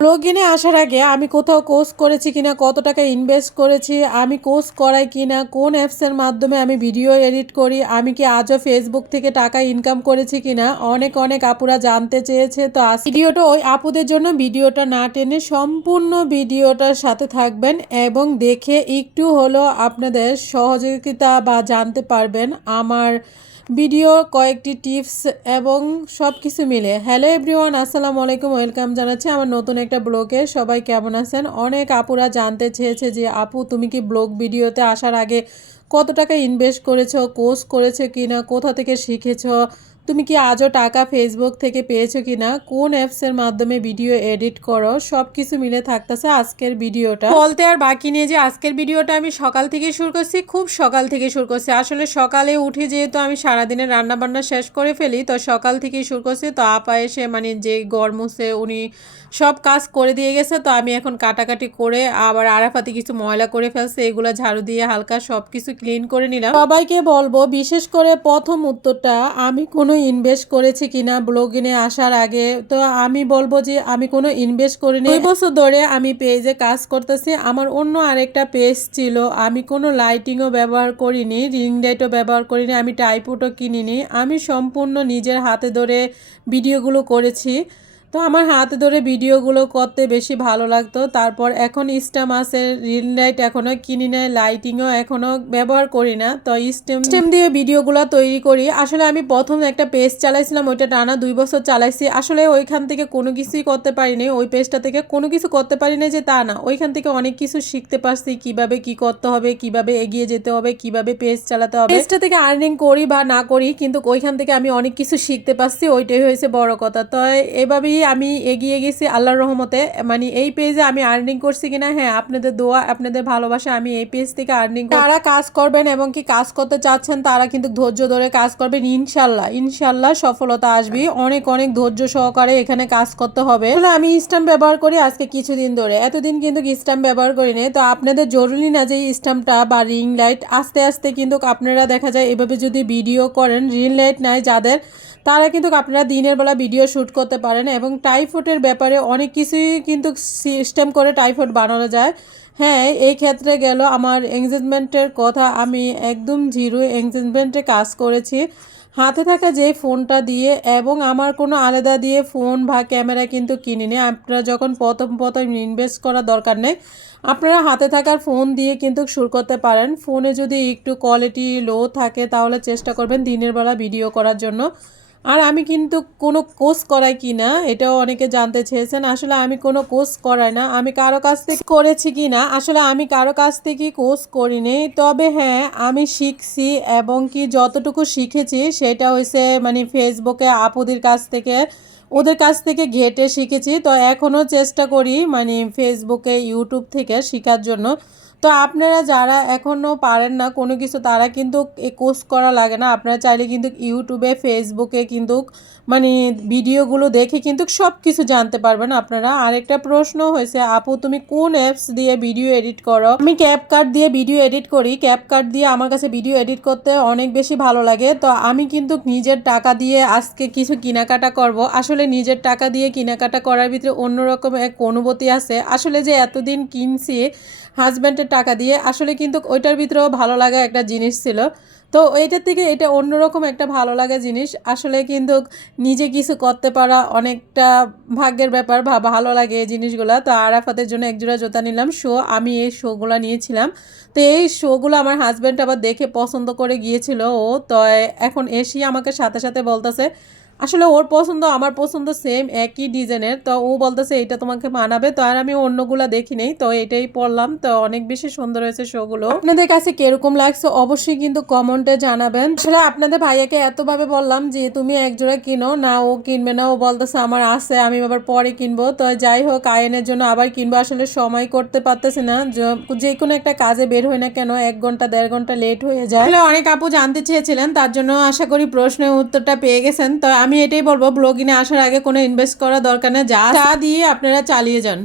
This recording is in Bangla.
ব্লগিনে আসার আগে আমি কোথাও কোর্স করেছি কিনা, কত টাকা ইনভেস্ট করেছি, আমি কোর্স করাই কিনা, কোন অ্যাপসের মাধ্যমে আমি ভিডিও এডিট করি, আমি কি আজও ফেসবুক থেকে টাকা ইনকাম করেছি কিনা, অনেক অনেক আপুরা জানতে চেয়েছে। তো আজ ভিডিওটা ওই আপুদের জন্য, ভিডিওটা না টেনে সম্পূর্ণ ভিডিওটার সাথে থাকবেন এবং দেখে একটু হলো আপনাদের সহযোগিতা বা জানতে পারবেন আমার ভিডিও, কয়েকটি টিপস এবং সব কিছু মিলে। হ্যালো এভরিওয়ান, আসসালামু আলাইকুম, ওয়েলকাম জানাচ্ছি আমার নতুন একটা ব্লগে। সবাই কেমন আছেন? অনেক আপুরা জানতে চেয়েছে যে, আপু, তুমি কি ব্লগ ভিডিওতে আসার আগে কত টাকা ইনভেস্ট করেছ কোর্স করেছে কি না কোথা থেকে শিখেছো তুমি কি আজও টাকা ফেসবুক থেকে পেয়েছ কি না কোন অ্যাপসের মাধ্যমে ভিডিও এডিট করো? সব কিছু মিলে থাকতেছে আজকের ভিডিওটা বলতে আর বাকি নিয়ে যে আজকের ভিডিওটা আমি সকাল থেকে শুরু করছি, খুব সকাল থেকে শুরু করছি। আসলে সকালে উঠে যেহেতু আমি সারাদিনের রান্না বান্না শেষ করে ফেলি, তো সকাল থেকেই শুরু করছি। তো আপা এসে মানে যে গরমুসে উনি সব কাজ করে দিয়ে গেছে, তো আমি এখন কাটাকাটি করে আবার আরাফাতে কিছু ময়লা করে ফেলছে, এগুলো ঝাড়ু দিয়ে হালকা সব কিছু ক্লিন করে নিলাম। সবাইকে বলব, বিশেষ করে প্রথম উত্তরটা, আমি কোনো ইনভেস্ট করেছি কিনা ব্লগিনে আসার আগে, তো আমি বলব যে আমি কোনো ইনভেস্ট করিনি। দুই বছর ধরে আমি পেজে কাজ করতেছি। আমার অন্য আরেকটা পেজ ছিল। আমি কোনো লাইটিংও ব্যবহার করিনি রিং লাইটও ব্যবহার করিনি, আমি টাইপুটও কিনিনি। আমি সম্পূর্ণ নিজের হাতে ধরে ভিডিওগুলো করেছি। তো আমার হাতে ধরে ভিডিওগুলো করতে বেশি ভালো লাগতো। তারপর এখন স্টেম আছে, রিল লাইট এখনও কিনি না লাইটিংও এখনও ব্যবহার করি না। তো স্টেম স্টেম দিয়ে ভিডিওগুলো তৈরি করি। আসলে আমি প্রথম একটা পেজ চালাইছিলাম, ওইটা টানা দুই বছর চালাইছি। আসলে ওইখান থেকে কোনো কিছুই করতে পারিনি ওই পেজটা থেকে কোনো কিছু করতে পারি না যে তা না। ওইখান থেকে অনেক কিছু শিখতে পারছি, কীভাবে কি করতে হবে, কীভাবে এগিয়ে যেতে হবে, কীভাবে পেজ চালাতে হবে। পেজটা থেকে আর্নিং করি বা না করি, কিন্তু ওইখান থেকে আমি অনেক কিছু শিখতে পারছি, ওইটাই হয়েছে বড় কথা। তো এভাবেই আমি এগিয়ে গেছি আল্লাহর রহমতে। মানে এই পেজে আমি আর্নিং করছি কিনা? হ্যাঁ আপনাদের দোয়া, আপনাদের ভালোবাসা আমি এই পেজ থেকে আর্নিং তারা কাজ করবেন এবং কি কাজ করতে চাচ্ছেন, তারা কিন্তু ধৈর্য ধরে কাজ করবেন। ইনশাল্লাহ ইনশাল্লাহ সফলতা আসবে। অনেক অনেক ধৈর্য সহকারে এখানে কাজ করতে হবে। আমি স্ট্যাম্প ব্যবহার করি আজকে কিছুদিন ধরে। এতদিন কিন্তু স্ট্যাম্প ব্যবহার করি করিনি তো আপনাদের জরুরি না যে স্ট্যাম্পটা বা রিং লাইট আস্তে আস্তে কিন্তু আপনারা দেখা যায় এভাবে যদি ভিডিও করেন রিং লাইট নাই যাদের। তারা কিন্তু আপনারা দিনের বেলা ভিডিও শ্যুট করতে পারেন এবং টাইফয়েডের ব্যাপারে অনেক কিছুই কিন্তু সিস্টেম করে টাইফয়েড বানানো যায়। হ্যাঁ এই ক্ষেত্রে গেল আমার এঙ্গেজমেন্টের কথা। আমি একদম জিরো এঙ্গেজমেন্টে কাজ করেছি। হাতে থাকা যে ফোনটা দিয়ে এবং আমার কোনো আলাদা দিয়ে ফোন বা ক্যামেরা কিন্তু কিনিনি। আপনারা যখন প্রথম প্রথম ইনভেস্ট করা দরকার নেই, আপনারা হাতে থাকার ফোন দিয়ে কিন্তু শুরু করতে পারেন। ফোনে যদি একটু কোয়ালিটি লো থাকে, তাহলে চেষ্টা করবেন দিনের বেলা ভিডিও করার জন্য। আর আমি কিন্তু কোনো কোর্স করাই কি না, এটাও অনেকে জানতে চেয়েছেন, আসলে আমি কোনো কোর্স করাই না, আমি কারও কাছ থেকে করেছি কি না, আসলে আমি কারও কাছ থেকে কোর্স করিনি, তবে হ্যাঁ আমি শিখছি এবং কি যতটুকু শিখেছি সেটা হয়েছে মানে ফেসবুকে আপুদের কাছ থেকে, ওদের কাছ থেকে ঘেটে শিখেছি, তো এখনও চেষ্টা করি মানে ফেসবুকে, ইউটিউব থেকে শেখার জন্য। তো আপনারা যারা এখনও পারেন না কোনো কিছু, তারা কিন্তু এ কোর্স করা লাগে না। আপনারা চাইলে কিন্তু ইউটিউবে, ফেসবুকে কিন্তু মানে ভিডিওগুলো দেখে কিন্তু সব কিছু জানতে পারবেন আপনারা। আরেকটা প্রশ্ন হয়েছে, আপু, তুমি কোন অ্যাপস দিয়ে ভিডিও এডিট করো? আমি ক্যাপ কার্ড দিয়ে ভিডিও এডিট করি। ক্যাপ কার্ড দিয়ে আমার কাছে ভিডিও এডিট করতে অনেক বেশি ভালো লাগে। তো আমি কিন্তু নিজের টাকা দিয়ে আজকে কিছু কেনাকাটা করব। আসলে নিজের টাকা দিয়ে কেনাকাটা করার ভিতরে অন্যরকম এক অনুভূতি আছে। আসলে যে এতদিন কিনছি হাজব্যান্ডের টাকা দিয়ে। আসলে কিন্তু ওইটার ভিতরেও ভালো লাগা একটা জিনিস ছিল। তো এইটার থেকে এটা অন্যরকম একটা ভালো লাগা জিনিস। আসলে কিন্তু নিজে কিছু করতে পারা অনেকটা ভাগ্যের ব্যাপার বা ভালো লাগে এই জিনিসগুলো। তো আরাফাতের জন্য একজোড়া জোতা নিলাম। শো, আমি এই শোগুলো নিয়েছিলাম। তো এই শোগুলো আমার হাজব্যান্ড আবার দেখে পছন্দ করে গিয়েছিল। ও তো এখন এসেই আমাকে সাথে সাথে বলতেছে আসলে ওর পছন্দ, আমার পছন্দ সেম একই ডিজাইনের তো ও বলতেছে এটা তোমাকে মানাবে। তো আর আমি অন্যগুলো দেখি নেই। তো এটাই পরলাম তো অনেক বেশি সুন্দর হয়েছে শোগুলো আপনাদের কাছে কীরকম লাগছে অবশ্যই কিন্তু কমেন্টে জানাবেন। আসলে আপনাদের ভাইয়াকে এতভাবে বললাম যে, তুমি একজোড়া কিনো, না ও কিনবে না। ও বলতেছে, আমার আছে, আমি আবার পরে কিনবো। তো যাই হোক, আয়নের জন্য আবার কিনবো। আসলে সময় করতে পারতেছি না। যে কোনো একটা কাজে বের হয় না কেন, এক ঘণ্টা, দেড় ঘণ্টা লেট হয়ে যায়। অনেক আপু জানতে চেয়েছিলেন, তার জন্য আশা করি প্রশ্নের উত্তরটা পেয়ে গেছেন। তো আমি এটাই বলব ব্লগিনে আসার আগে কোনো ইনভেস্ট করা দরকার যা যা দিয়ে আপনারা চালিয়ে যান।